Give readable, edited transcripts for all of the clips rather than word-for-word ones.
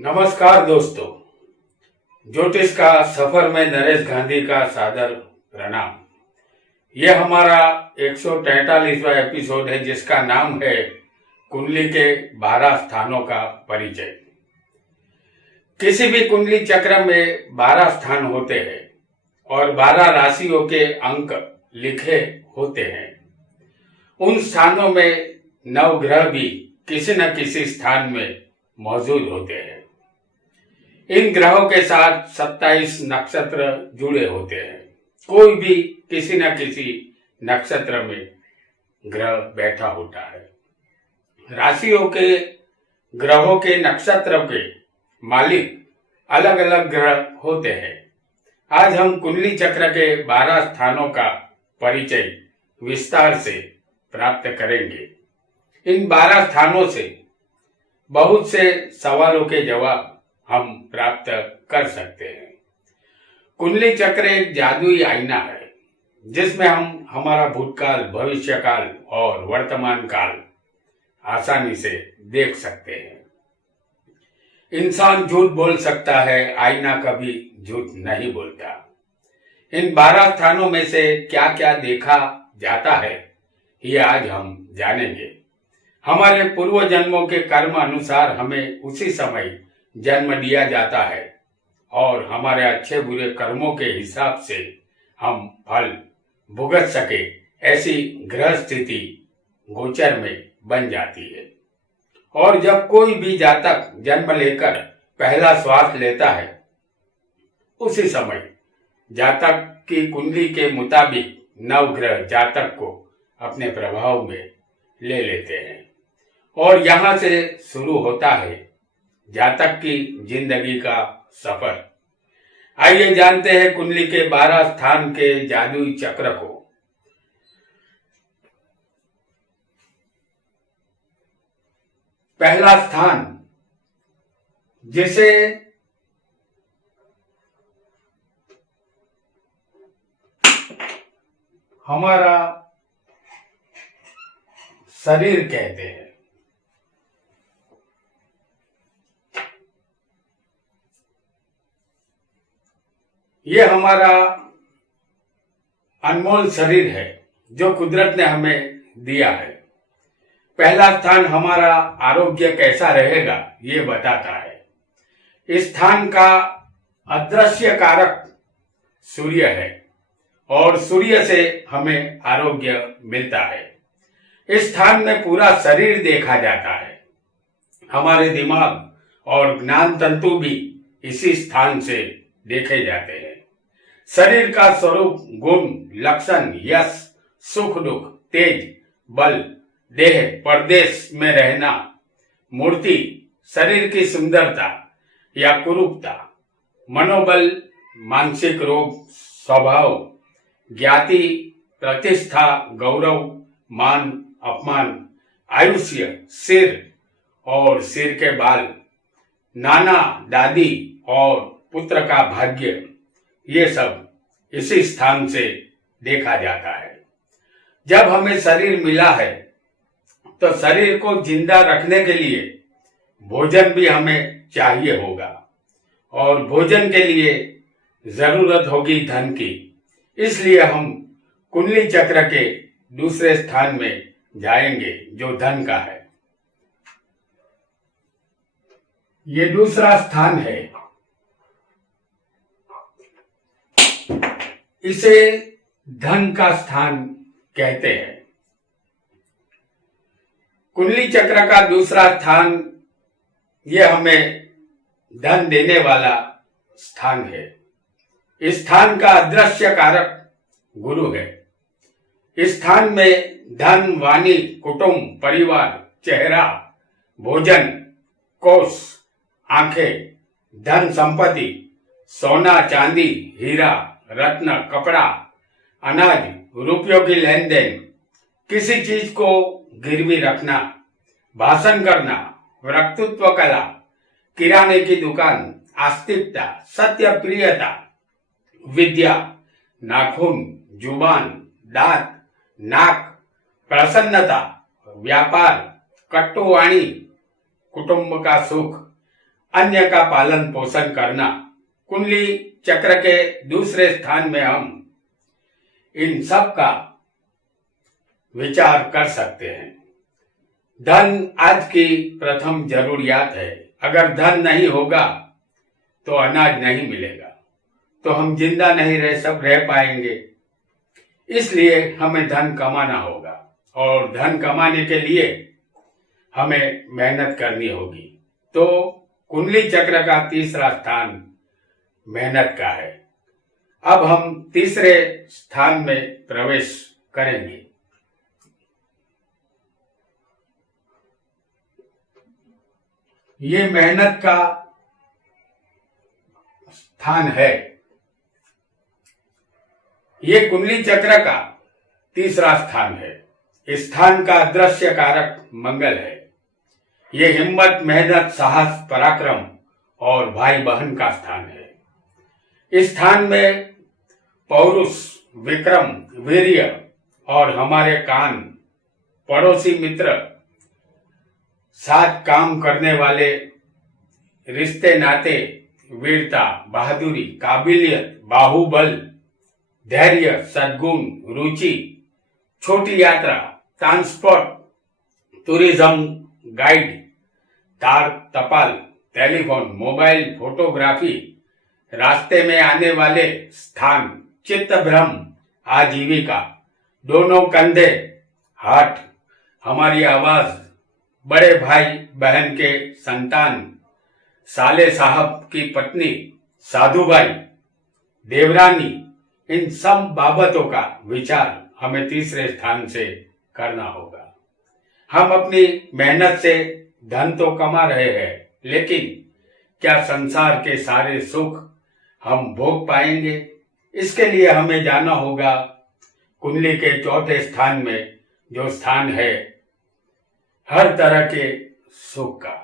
नमस्कार दोस्तों, ज्योतिष का सफर में नरेश गांधी का सादर प्रणाम। यह हमारा 143वां एपिसोड है जिसका नाम है कुंडली के 12 स्थानों का परिचय। किसी भी कुंडली चक्र में 12 स्थान होते हैं और 12 राशियों के अंक लिखे होते हैं। उन स्थानों में नवग्रह भी किसी न किसी स्थान में मौजूद होते हैं। इन ग्रहों के साथ 27 नक्षत्र जुड़े होते हैं। कोई भी किसी न किसी नक्षत्र में ग्रह बैठा होता है। राशियों के ग्रहों के नक्षत्र के मालिक अलग अलग ग्रह होते हैं। आज हम कुंडली चक्र के 12 स्थानों का परिचय विस्तार से प्राप्त करेंगे। इन 12 स्थानों से बहुत से सवालों के जवाब हम प्राप्त कर सकते हैं। कुंडली चक्र एक जादुई आईना है जिसमें हम हमारा भूतकाल, भविष्यकाल और वर्तमान काल आसानी से देख सकते हैं। इंसान झूठ बोल सकता है, आईना कभी झूठ नहीं बोलता। इन 12 स्थानों में से क्या क्या देखा जाता है ये आज हम जानेंगे। हमारे पूर्व जन्मों के कर्म अनुसार हमें उसी समय जन्म दिया जाता है और हमारे अच्छे बुरे कर्मों के हिसाब से हम फल भुगत सके ऐसी ग्रह स्थिति गोचर में बन जाती है। और जब कोई भी जातक जन्म लेकर पहला श्वास लेता है उसी समय जातक की कुंडली के मुताबिक नवग्रह जातक को अपने प्रभाव में ले लेते हैं और यहाँ से शुरू होता है जातक की जिंदगी का सफर। आइए जानते हैं कुंडली के 12 स्थान के जादुई चक्र को। पहला स्थान जिसे हमारा शरीर कहते हैं। ये हमारा अनमोल शरीर है जो कुदरत ने हमें दिया है। पहला स्थान हमारा आरोग्य कैसा रहेगा ये बताता है। इस स्थान का अदृश्य कारक सूर्य है और सूर्य से हमें आरोग्य मिलता है। इस स्थान में पूरा शरीर देखा जाता है। हमारे दिमाग और ज्ञान तंतु भी इसी स्थान से देखे जाते हैं। शरीर का स्वरूप, गुण, लक्षण, यश, सुख दुख, तेज, बल, देह, परदेश में रहना, मूर्ति, शरीर की सुंदरता या कुरूपता, मनोबल, मानसिक रोग, स्वभाव, ज्ञाति, प्रतिष्ठा, गौरव, मान, अपमान, आयुष्य, सिर और सिर के बाल, नाना दादी और पुत्र का भाग्य, ये सब इसी स्थान से देखा जाता है। जब हमें शरीर मिला है तो शरीर को जिंदा रखने के लिए भोजन भी हमें चाहिए होगा और भोजन के लिए जरूरत होगी धन की। इसलिए हम कुंडली चक्र के दूसरे स्थान में जाएंगे जो धन का है। ये दूसरा स्थान है। इसे धन का स्थान कहते हैं। कुंडली चक्र का दूसरा स्थान यह हमें धन देने वाला स्थान है। इस स्थान का अदृश्य कारक गुरु है। इस स्थान में धन, वाणी, कुटुंब, परिवार, चेहरा, भोजन, कोष, आंखें, धन संपत्ति, सोना, चांदी, हीरा, रत्न, कपड़ा, अनाज, रुपयों की लेन देन, किसी चीज को गिरवी रखना, भाषण करना, वक्तृत्व कला, किराने की दुकान, आस्तिकता, सत्य प्रियता, विद्या, नाखून, जुबान, दांत, नाक, प्रसन्नता, व्यापार, कट्टुवाणी, कुटुंब का सुख, अन्य का पालन पोषण करना। कुंडली चक्र के दूसरे स्थान में हम इन सब का विचार कर सकते हैं। धन आज की प्रथम जरूरियात है। अगर धन नहीं होगा तो अनाज नहीं मिलेगा, तो हम जिंदा नहीं रह पाएंगे। इसलिए हमें धन कमाना होगा और धन कमाने के लिए हमें मेहनत करनी होगी। तो कुंडली चक्र का तीसरा स्थान मेहनत का है। अब हम तीसरे स्थान में प्रवेश करेंगे। ये मेहनत का स्थान है। ये कुंडली चक्र का तीसरा स्थान है। इस स्थान का दृश्य कारक मंगल है। ये हिम्मत, मेहनत, साहस, पराक्रम और भाई बहन का स्थान है। इस स्थान में पौरुष, विक्रम, वीर्य और हमारे कान, पड़ोसी मित्र, साथ काम करने वाले, रिश्ते नाते, वीरता, बहादुरी, काबिलियत, बाहुबल, धैर्य, सद्गुण, रुचि, छोटी यात्रा, ट्रांसपोर्ट, टूरिज्म, गाइड, तार तपाल, टेलीफोन, मोबाइल, फोटोग्राफी, रास्ते में आने वाले स्थान, चित्त भ्रम, आजीविका, दोनों कंधे, हाथ, हमारी आवाज, बड़े भाई बहन के संतान, साले साहब की पत्नी, साधु भाई, देवरानी, इन सब बाबतों का विचार हमें तीसरे स्थान से करना होगा। हम अपनी मेहनत से धन तो कमा रहे हैं, लेकिन क्या संसार के सारे सुख हम भोग पाएंगे? इसके लिए हमें जाना होगा कुंडली के चौथे स्थान में, जो स्थान है हर तरह के सुख का।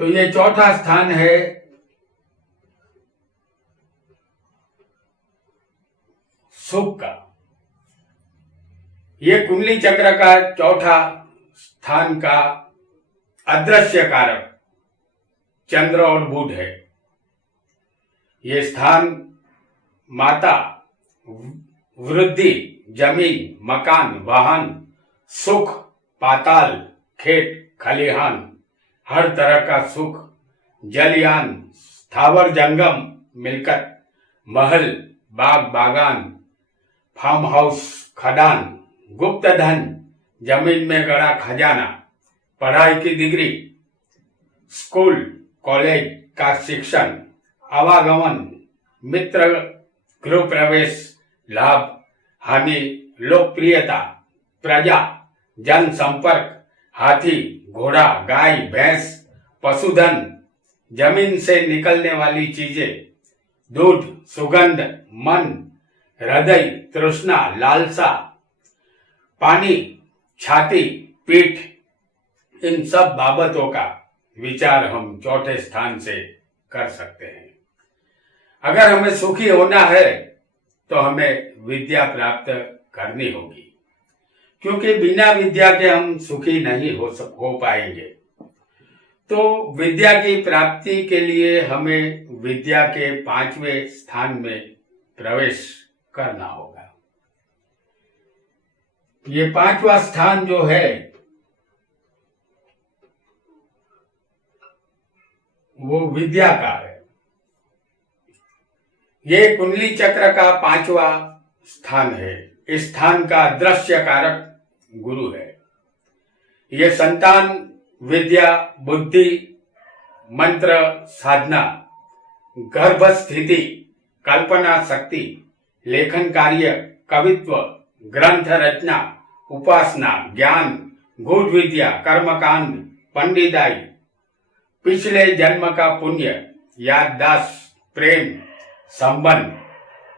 तो ये चौथा स्थान है सुख का। ये कुंडली चक्र का चौथा स्थान का अदृश्य कारक चंद्र और बुध है। ये स्थान माता, वृद्धि, जमीन, मकान, वाहन, सुख, पाताल, खेत खलिहान, हर तरह का सुख, जलयान, स्थावर जंगम, मिलकत, महल, बाग बागान, फार्म हाउस, खदान, गुप्त धन, जमीन में गड़ा खजाना, पढ़ाई की डिग्री, स्कूल कॉलेज का शिक्षण, आवागमन, मित्र, गृह प्रवेश, लाभ, हानि, लोकप्रियता, प्रजा, जन संपर्क, हाथी, घोड़ा, गाय, भैंस, पशुधन, जमीन से निकलने वाली चीजें, दूध, सुगंध, मन, हृदय, तृष्णा, लालसा, पानी, छाती, पीठ, इन सब बाबतों का विचार हम चौथे स्थान से कर सकते हैं। अगर हमें सुखी होना है तो हमें विद्या प्राप्त करनी होगी, क्योंकि बिना विद्या के हम सुखी नहीं हो पाएंगे। तो विद्या की प्राप्ति के लिए हमें विद्या के 5वें स्थान में प्रवेश करना होगा। ये 5वां स्थान जो है वो विद्या का है। ये कुंडली चक्र का 5वां स्थान है। इस स्थान का दृश्य कारक गुरु है। ये संतान, विद्या, बुद्धि, मंत्र साधना, गर्भ स्थिति, कल्पना शक्ति, लेखन कार्य, कवित्व, ग्रंथ रचना, उपासना, ज्ञान, गूढ़ विद्या, कर्मकांड, पंडिताई, पिछले जन्म का पुण्य, याददाश्त, प्रेम, संबंध,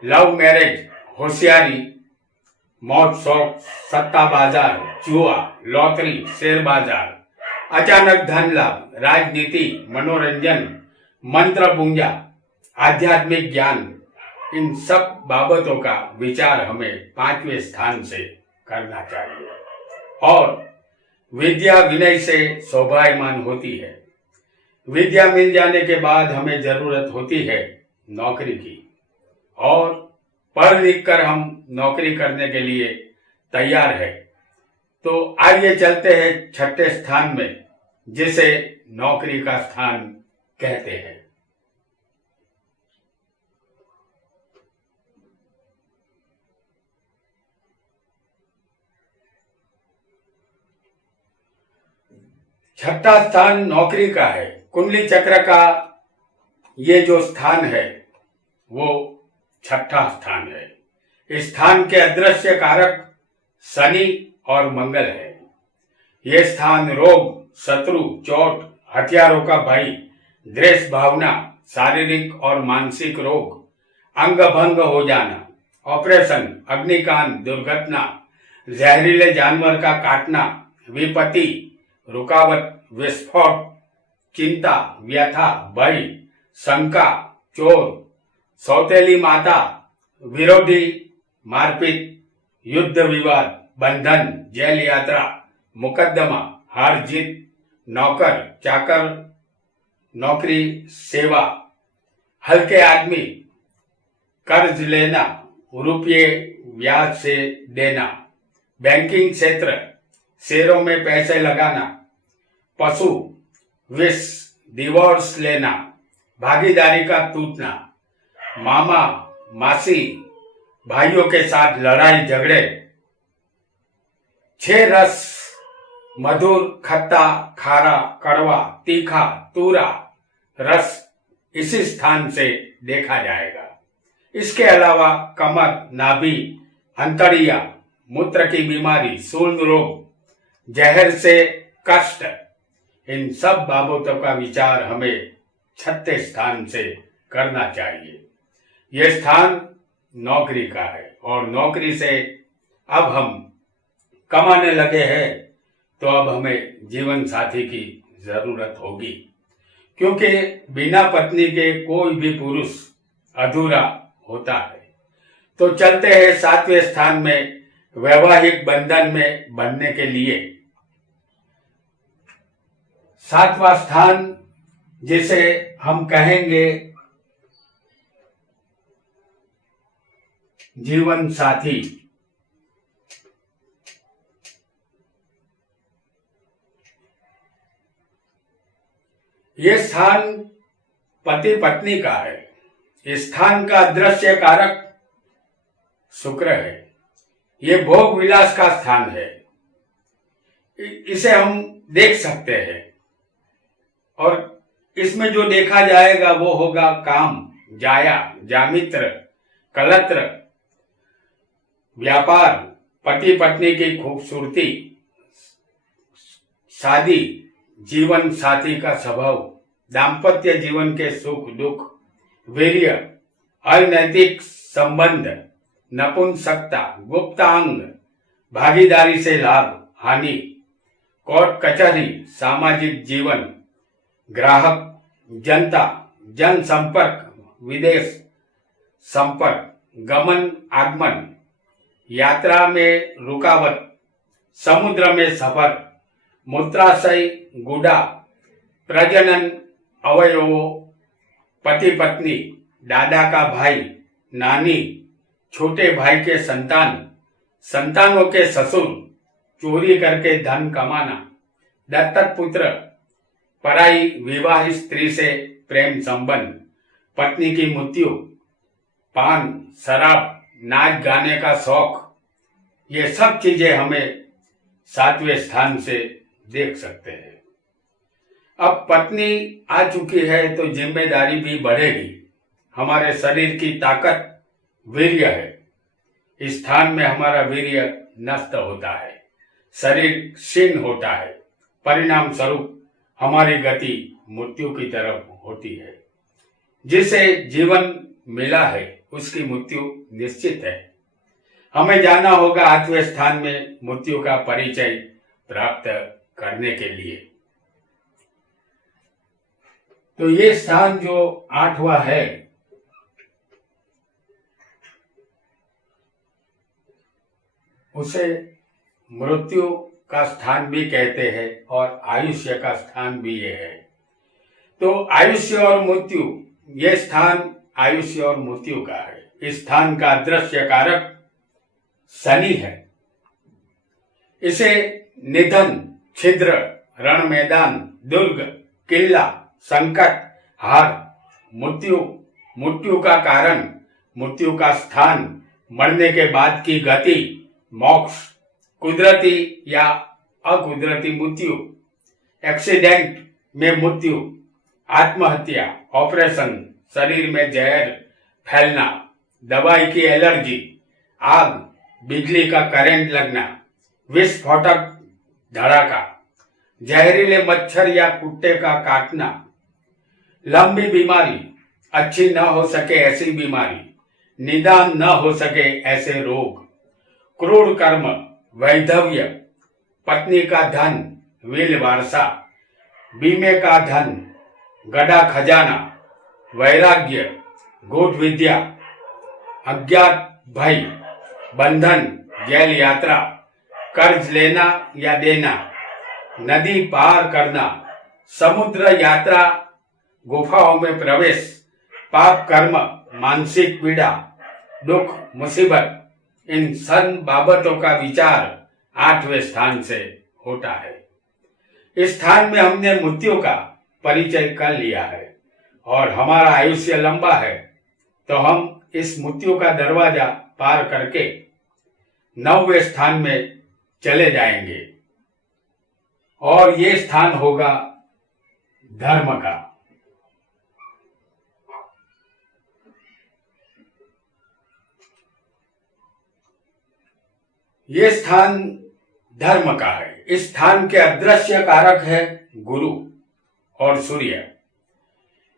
लव मैरिज, होशियारी, मौत, शौक, सत्ता बाजार, जुआ, लॉटरी, शेयर बाजार, अचानक धन लाभ, राजनीति, मनोरंजन, मंत्र पूंजा, आध्यात्मिक ज्ञान, इन सब बाबतों का विचार हमें 5वें स्थान से करना चाहिए। और विद्या विनय से शोभायमान होती है। विद्या मिल जाने के बाद हमें जरूरत होती है नौकरी की, और पढ़ लिख कर हम नौकरी करने के लिए तैयार है। तो आइए चलते हैं छठे स्थान में, जिसे नौकरी का स्थान कहते हैं। छठा स्थान नौकरी का है। कुंडली चक्र का ये जो स्थान है वो छठा स्थान है। इस स्थान के अदृश्य कारक शनि और मंगल है। ये स्थान रोग, शत्रु, चोट, हथियारों का भय, द्वेष भावना, शारीरिक और मानसिक रोग, अंग भंग हो जाना, ऑपरेशन, अग्निकांड, दुर्घटना, जहरीले जानवर का काटना, विपत्ति, रुकावट, विस्फोट, चिंता, व्यथा, भय, शंका, चोर, सौतेली माता, विरोधी, मारपीट, युद्ध विवाद, बंधन, जेल यात्रा, मुकदमा, हार जीत, नौकर चाकर, नौकरी, सेवा, हल्के आदमी, कर्ज लेना, रुपये ब्याज से देना, बैंकिंग क्षेत्र, शेयरों में पैसे लगाना, पशु, विष, डिवोर्स लेना, भागीदारी का टूटना, मामा मासी, भाइयों के साथ लड़ाई झगड़े, 6 रस, मधुर, खट्टा, खारा, कड़वा, तीखा, तूरा रस इसी स्थान से देखा जाएगा। इसके अलावा कमर, नाभि, अंतड़िया, मूत्र की बीमारी, शूल रोग, जहर से कष्ट, इन सब बाबतों का विचार हमें छठे स्थान से करना चाहिए। यह स्थान नौकरी का है, और नौकरी से अब हम कमाने लगे हैं तो अब हमें जीवन साथी की जरूरत होगी, क्योंकि बिना पत्नी के कोई भी पुरुष अधूरा होता है। तो चलते हैं 7वें स्थान में, वैवाहिक बंधन में बनने के लिए। 7वां स्थान जिसे हम कहेंगे जीवन साथी। ये स्थान पति पत्नी का है। इस स्थान का दृश्य कारक शुक्र है। ये भोग विलास का स्थान है। इसे हम देख सकते हैं, और इसमें जो देखा जाएगा वो होगा काम, जाया, जामित्र, कलत्र, व्यापार, पति पत्नी की खूबसूरती, शादी, जीवन साथी का स्वभाव, दाम्पत्य जीवन के सुख दुख, वीर्य, अनैतिक संबंध, नपुंसकता, गुप्तांग, भागीदारी से लाभ हानि, कोर्ट कचहरी, सामाजिक जीवन, ग्राहक, जनता, जनसंपर्क, विदेश संपर्क, गमन आगमन, यात्रा में रुकावट, समुद्र में सफर, मूत्राशय, गुदा, प्रजनन अवयवों, पति पत्नी, दादा का भाई, नानी, छोटे भाई के संतान, संतानों के ससुर, चोरी करके धन कमाना, दत्तक पुत्र, पराई विवाहित स्त्री से प्रेम संबंध, पत्नी की मृत्यु, पान, शराब, नाच गाने का शौक, ये सब चीजें हमें 7वें स्थान से देख सकते हैं। अब पत्नी आ चुकी है तो जिम्मेदारी भी बढ़ेगी। हमारे शरीर की ताकत वीर्य है। इस स्थान में हमारा वीर्य नष्ट होता है, शरीर क्षीण होता है, परिणाम स्वरूप हमारी गति मृत्यु की तरफ होती है। जिसे जीवन मिला है उसकी मृत्यु निश्चित है। हमें जाना होगा 8वें स्थान में मृत्यु का परिचय प्राप्त करने के लिए। तो ये स्थान जो 8वां है, उसे मृत्यु का स्थान भी कहते हैं और आयुष्य का स्थान भी ये है। तो आयुष्य और मृत्यु, ये स्थान आयुष्य और मृत्यु का है। इस स्थान का दृश्य कारक शनि है। इसे निधन, छिद्र, रण मैदान, दुर्ग, किला, संकट, हार, मृत्यु, मृत्यु का कारण, मृत्यु का स्थान, मरने के बाद की गति, मोक्ष, कुदरती या अकुदरती मृत्यु, एक्सीडेंट में मृत्यु, आत्महत्या, ऑपरेशन, शरीर में जहर फैलना, दवाई की एलर्जी, आग, बिजली का करंट लगना, विस्फोटक धड़ाका, जहरीले मच्छर या कुत्ते का काटना, लंबी बीमारी, अच्छी न हो सके ऐसी बीमारी, निदान न हो सके ऐसे रोग, क्रूर कर्म, वैधव्य, पत्नी का धन, विल वारसा, बीमे का धन, गड़ा खजाना, वैराग्य, गूढ़ विद्या, अज्ञात भय, बंधन, जेल यात्रा, कर्ज लेना या देना, नदी पार करना, समुद्र यात्रा, गुफाओं में प्रवेश, पाप कर्म, मानसिक पीड़ा, दुख, मुसीबत, इन सब बाबतों का विचार 8वें स्थान से होता है। इस स्थान में हमने मृत्यु का परिचय कर लिया है और हमारा आयुष्य लंबा है, तो हम इस मृत्यु का दरवाजा पार करके 9वें स्थान में चले जाएंगे और ये स्थान होगा धर्म का। ये स्थान धर्म का है। इस स्थान के अदृश्य कारक है गुरु और सूर्य।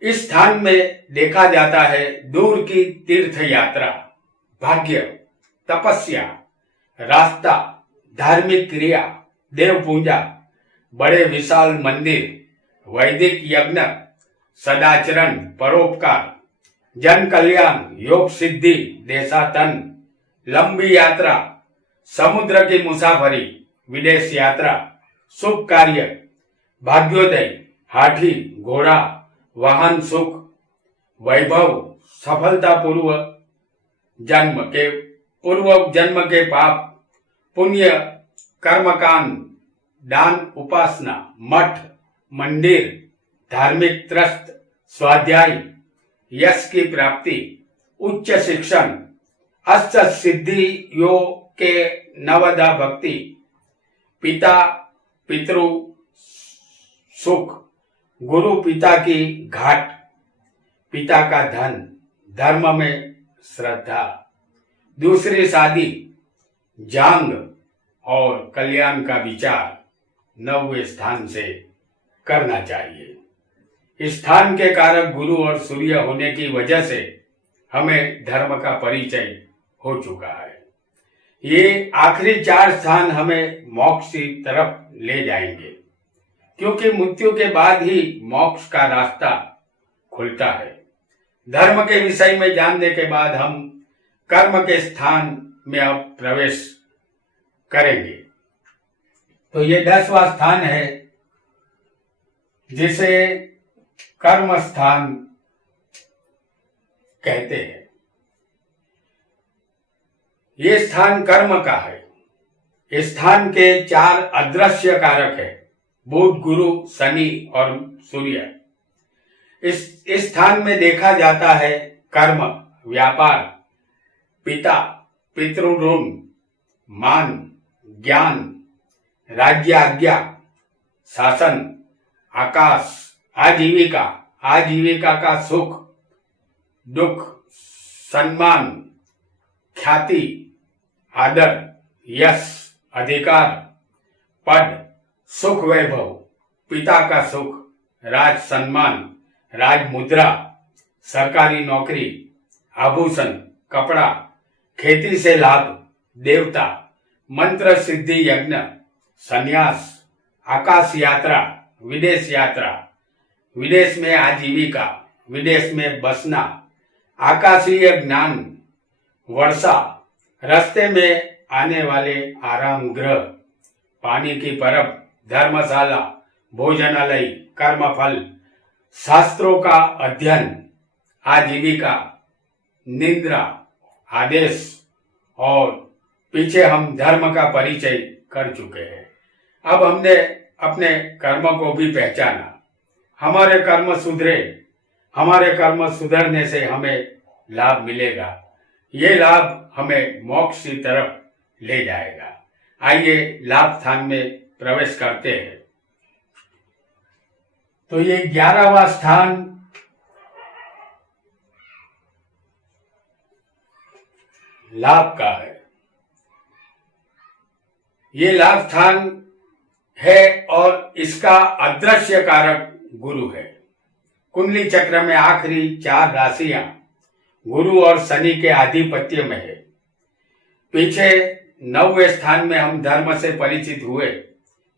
इस स्थान में देखा जाता है दूर की तीर्थ यात्रा, भाग्य, तपस्या, रास्ता, धार्मिक क्रिया, देव पूजा, बड़े विशाल मंदिर, वैदिक यज्ञ, सदाचरण, परोपकार, जन कल्याण, योग सिद्धि, देशाटन, लंबी यात्रा, समुद्र की मुसाफरी, विदेश यात्रा, शुभ कार्य, भाग्योदय, हाथी, घोड़ा, वाहन सुख, वैभव, सफलता पूर्व जन्म के पाप, पुण्य, कर्मकांड, दान, उपासना, मठ, मंदिर, धार्मिक त्रस्त, स्वाध्याय, यश की प्राप्ति, उच्च शिक्षण, अष्ट सिद्धि योग के नवदा भक्ति, पिता पितृ सुख, गुरु पिता की घाट, पिता का धन, धर्म में श्रद्धा, दूसरी शादी, जांग और कल्याण का विचार 9वें स्थान से करना चाहिए। इस स्थान के कारक गुरु और सूर्य होने की वजह से हमें धर्म का परिचय हो चुका है। ये आखिरी 4 स्थान हमें मोक्ष की तरफ ले जाएंगे, क्योंकि मृत्यु के बाद ही मोक्ष का रास्ता खुलता है। धर्म के विषय में जानने के बाद हम कर्म के स्थान में अब प्रवेश करेंगे। तो ये 10वां स्थान है जिसे कर्म स्थान कहते हैं। ये स्थान कर्म का है। इस स्थान के 4 अदृश्य कारक है, बुध, गुरु, शनि और सूर्य। इस स्थान में देखा जाता है कर्म, व्यापार, पिता, पितृऋण, मान, ज्ञान, राज्य आज्ञा, शासन, आकाश, आजीविका, आजीविका का सुख, दुख, सम्मान, ख्याति, आदर, यश, अधिकार, पद, सुख, वैभव, पिता का सुख, राज सम्मान, राज मुद्रा, सरकारी नौकरी, आभूषण, कपड़ा, खेती से लाभ, देवता, मंत्र सिद्धि यज्ञ, संन्यास, आकाश यात्रा, विदेश में आजीविका, विदेश में बसना, आकाशीय ज्ञान, वर्षा, रास्ते में आने वाले आराम ग्रह, पानी की परब, धर्मशाला, भोजनालय, कर्मफल, शास्त्रों का अध्ययन, आजीविका, निद्रा, आदेश और पीछे हम धर्म का परिचय कर चुके हैं। अब हमने अपने कर्म को भी पहचाना, हमारे कर्म सुधरे, हमारे कर्म सुधरने से हमें लाभ मिलेगा, ये लाभ हमें मोक्ष की तरफ ले जाएगा। आइए लाभ स्थान में प्रवेश करते हैं। तो ये 11वां स्थान लाभ का है। ये लाभ स्थान है और इसका अदृश्य कारक गुरु है। कुंडली चक्र में आखिरी 4 राशियां गुरु और शनि के आधिपत्य में है। पीछे 9वें स्थान में हम धर्म से परिचित हुए,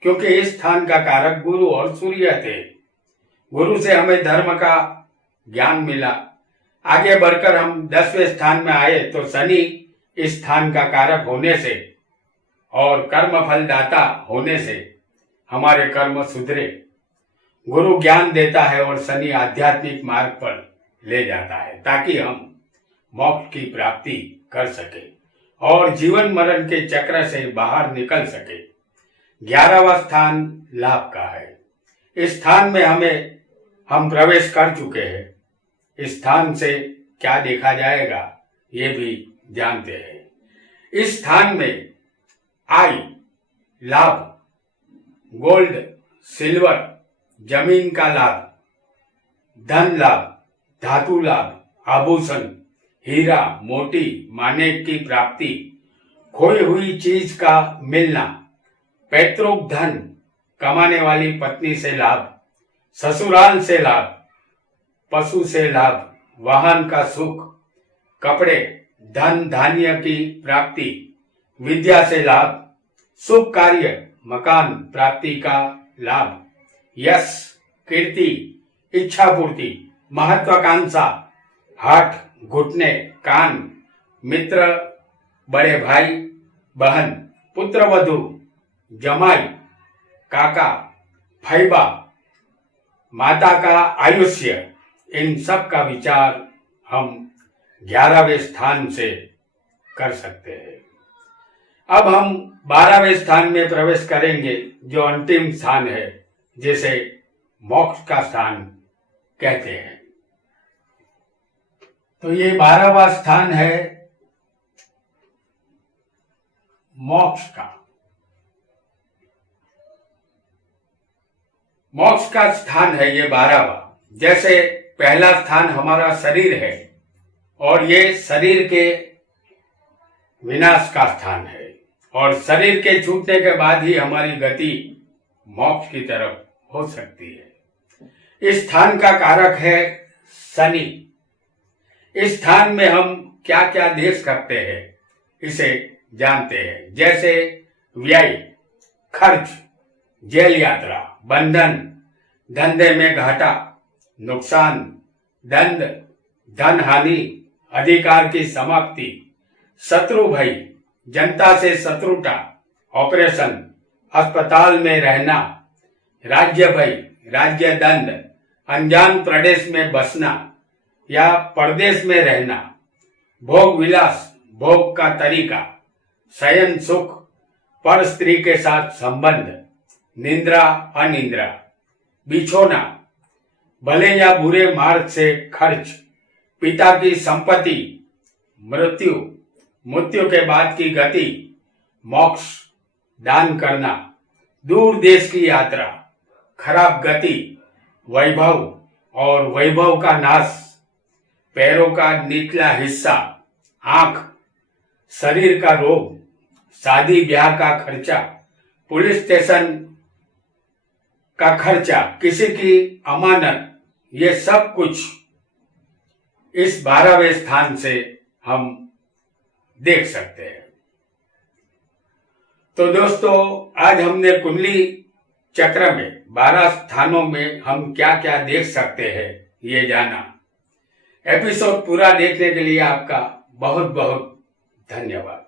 क्योंकि इस स्थान का कारक गुरु और सूर्य थे। गुरु से हमें धर्म का ज्ञान मिला। आगे बढ़कर हम 10वें स्थान में आए तो शनि इस स्थान का कारक होने से और कर्म फलदाता होने से हमारे कर्म सुधरे। गुरु ज्ञान देता है और शनि आध्यात्मिक मार्ग पर ले जाता है, ताकि हम मोक्ष की प्राप्ति कर सके और जीवन मरण के चक्र से बाहर निकल सके। 11वां स्थान लाभ का है। इस स्थान में हम प्रवेश कर चुके हैं। इस स्थान से क्या देखा जाएगा ये भी जानते हैं। इस स्थान में आय, लाभ, गोल्ड, सिल्वर, जमीन का लाभ, धन लाभ, धातु लाभ, आभूषण, हीरा, मोती, माणिक की प्राप्ति, खोई हुई चीज का मिलना, पैतृक धन, कमाने वाली पत्नी से लाभ, ससुराल से लाभ, पशु से लाभ, वाहन का सुख, कपड़े, धन धान्य की प्राप्ति, विद्या से लाभ, शुभ कार्य, मकान प्राप्ति का लाभ, यश, कीर्ति, इच्छा पूर्ति, महत्वाकांक्षा, हाथ, घुटने, कान, मित्र, बड़े भाई बहन, पुत्र वधु, जमाई, काका, फैबा, माता का आयुष्य, इन सब का विचार हम 11वें स्थान से कर सकते हैं। अब हम 12वें स्थान में प्रवेश करेंगे, जो अंतिम स्थान है, जिसे मोक्ष का स्थान कहते हैं। तो ये 12वां स्थान है मोक्ष का। मोक्ष का स्थान है ये 12वां। जैसे पहला स्थान हमारा शरीर है और ये शरीर के विनाश का स्थान है, और शरीर के छूटने के बाद ही हमारी गति मोक्ष की तरफ हो सकती है। इस स्थान का कारक है शनि। इस स्थान में हम क्या क्या देख सकते हैं इसे जानते हैं। जैसे व्यय, खर्च, जेल यात्रा, बंधन, धंधे में घाटा, नुकसान, दंड, धन हानि, अधिकार की समाप्ति, शत्रु भय, जनता से शत्रुता, ऑपरेशन, अस्पताल में रहना, राज्य भय, राज्य दंड, अनजान प्रदेश में बसना या परदेश में रहना, भोग विलास, भोग का तरीका, शयन सुख, पर स्त्री के साथ संबंध, निंद्रा अनिंद्रा, बिछोना, भले या बुरे मार्ग से खर्च, पिता की संपत्ति, मृत्यु, मृत्यु के बाद की गति, मोक्ष, दान करना, दूर देश की यात्रा, खराब गति, वैभव और वैभव का नाश, पैरों का निचला हिस्सा, आंख, शरीर का रोग, शादी ब्याह का खर्चा, पुलिस स्टेशन का खर्चा, किसी की अमानत, ये सब कुछ इस 12वें स्थान से हम देख सकते हैं। तो दोस्तों, आज हमने कुंडली चक्र में 12 स्थानों में हम क्या क्या देख सकते हैं ये जाना। एपिसोड पूरा देखने के लिए आपका बहुत बहुत धन्यवाद।